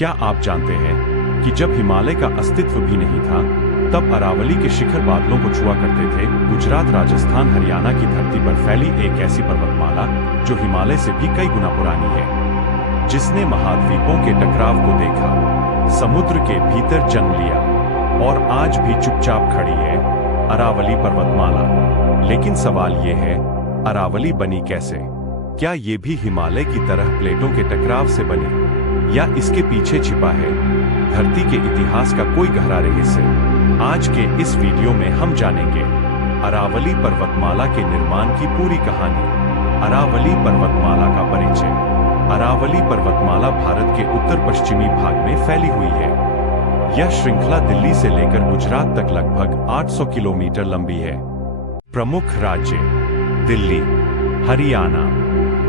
क्या आप जानते हैं कि जब हिमालय का अस्तित्व भी नहीं था, तब अरावली के शिखर बादलों को छुआ करते थे। गुजरात, राजस्थान, हरियाणा की धरती पर फैली एक ऐसी पर्वतमाला जो हिमालय से भी कई गुना पुरानी है, जिसने महाद्वीपों के टकराव को देखा, समुद्र के भीतर जन्म लिया और आज भी चुपचाप खड़ी है, अरावली पर्वतमाला। लेकिन सवाल ये है, अरावली बनी कैसे? क्या ये भी हिमालय की तरह प्लेटों के टकराव से बनी, या इसके पीछे छिपा है धरती के इतिहास का कोई गहरा रहस्य? आज के इस वीडियो में हम जानेंगे अरावली पर्वतमाला के निर्माण की पूरी कहानी। अरावली पर्वतमाला का परिचय। अरावली पर्वतमाला भारत के उत्तर पश्चिमी भाग में फैली हुई है। यह श्रृंखला दिल्ली से लेकर गुजरात तक लगभग 800 किलोमीटर लंबी है। प्रमुख राज्य दिल्ली, हरियाणा,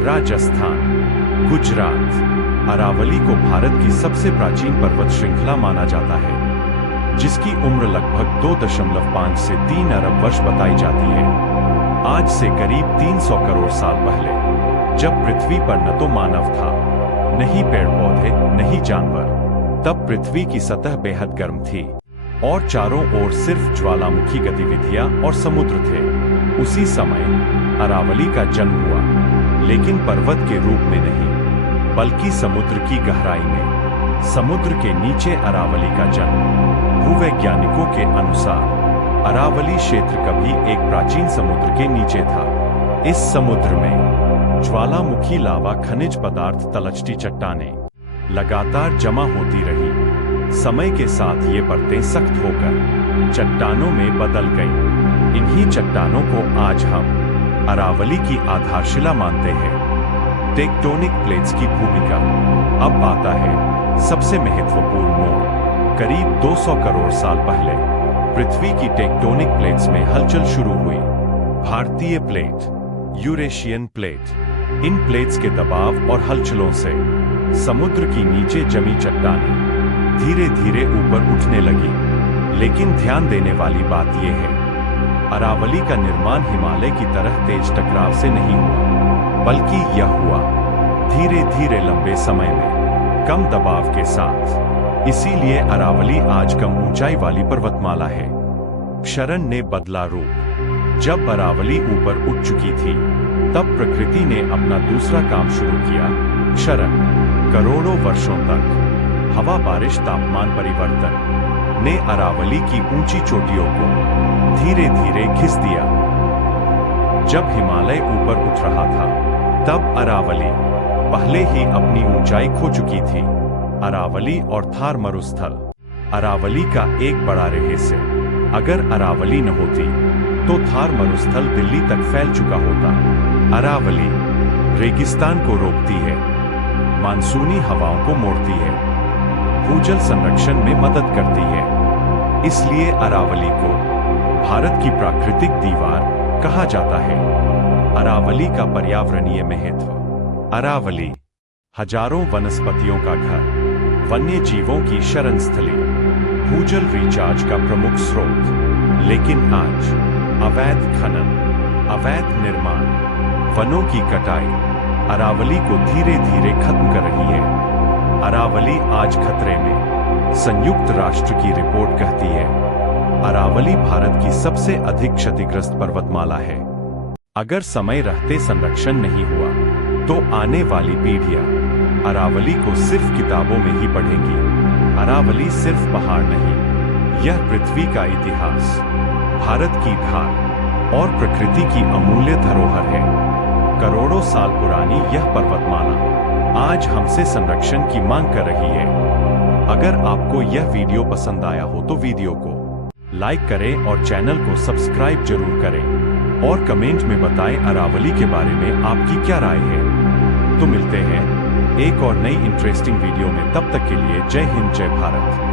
राजस्थान, गुजरात। अरावली को भारत की सबसे प्राचीन पर्वत श्रृंखला माना जाता है, जिसकी उम्र लगभग 2.5 से 3 अरब वर्ष बताई जाती है। आज से करीब 300 करोड़ साल पहले, जब पृथ्वी पर न तो मानव था, न ही पेड़ पौधे, न ही जानवर, तब पृथ्वी की सतह बेहद गर्म थी और चारों ओर सिर्फ ज्वालामुखी गतिविधियां और समुद्र थे। उसी समय अरावली का जन्म हुआ, लेकिन पर्वत के रूप में नहीं, बल्कि समुद्र की गहराई में। समुद्र के नीचे अरावली का जन्म। भूवैज्ञानिकों के अनुसार अरावली क्षेत्र कभी एक प्राचीन समुद्र के नीचे था। इस समुद्र में ज्वालामुखी लावा, खनिज पदार्थ, तलछटी चट्टानें लगातार जमा होती रही। समय के साथ ये परतें सख्त होकर चट्टानों में बदल गईं। इन्हीं चट्टानों को आज हम अरावली की आधारशिला मानते हैं। टेक्टोनिक प्लेट्स की भूमिका। अब आता है सबसे महत्वपूर्ण मोड़। करीब 200 करोड़ साल पहले पृथ्वी की टेक्टोनिक प्लेट्स में हलचल शुरू हुई। भारतीय प्लेट, यूरेशियन प्लेट। इन प्लेट्स के दबाव और हलचलों से समुद्र की नीचे जमी चट्टानें धीरे धीरे ऊपर उठने लगी। लेकिन ध्यान देने वाली बात यह है, अरावली का निर्माण हिमालय की तरह तेज टकराव से नहीं हुआ, बल्कि यह हुआ धीरे धीरे लंबे समय में, कम दबाव के साथ। इसीलिए अरावली आज कम ऊंचाई वाली पर्वतमाला है। क्षरण ने बदला रूप। जब अरावली ऊपर उठ चुकी थी, तब प्रकृति ने अपना दूसरा काम शुरू किया, क्षरण। करोड़ों वर्षों तक हवा, बारिश, तापमान परिवर्तन ने अरावली की ऊंची चोटियों को धीरे धीरे घिस दिया। जब हिमालय ऊपर उठ रहा था, तब अरावली पहले ही अपनी ऊंचाई खो चुकी थी। अरावली और थार मरुस्थल। अरावली का एक बड़ा रहस्य, अगर अरावली न होती तो थार मरुस्थल दिल्ली तक फैल चुका होता। अरावली रेगिस्तान को रोकती है, मानसूनी हवाओं को मोड़ती है, भूजल संरक्षण में मदद करती है। इसलिए अरावली को भारत की प्राकृतिक दीवार कहा जाता है। अरावली का पर्यावरणीय महत्व। अरावली हजारों वनस्पतियों का घर, वन्य जीवों की शरण स्थली, भूजल रिचार्ज का प्रमुख स्रोत। लेकिन आज अवैध खनन, अवैध निर्माण, वनों की कटाई अरावली को धीरे धीरे खत्म कर रही है। अरावली आज खतरे में। संयुक्त राष्ट्र की रिपोर्ट कहती है, अरावली भारत की सबसे अधिक क्षतिग्रस्त पर्वतमाला है। अगर समय रहते संरक्षण नहीं हुआ, तो आने वाली पीढ़ियां अरावली को सिर्फ किताबों में ही पढ़ेंगी। अरावली सिर्फ पहाड़ नहीं, यह पृथ्वी का इतिहास, भारत की ढाल और प्रकृति की अमूल्य धरोहर है। करोड़ों साल पुरानी यह पर्वतमाला आज हमसे संरक्षण की मांग कर रही है। अगर आपको यह वीडियो पसंद आया हो तो वीडियो को लाइक करें और चैनल को सब्सक्राइब जरूर करें और कमेंट में बताएं अरावली के बारे में आपकी क्या राय है। तो मिलते हैं एक और नई इंटरेस्टिंग वीडियो में। तब तक के लिए जय हिंद, जय भारत।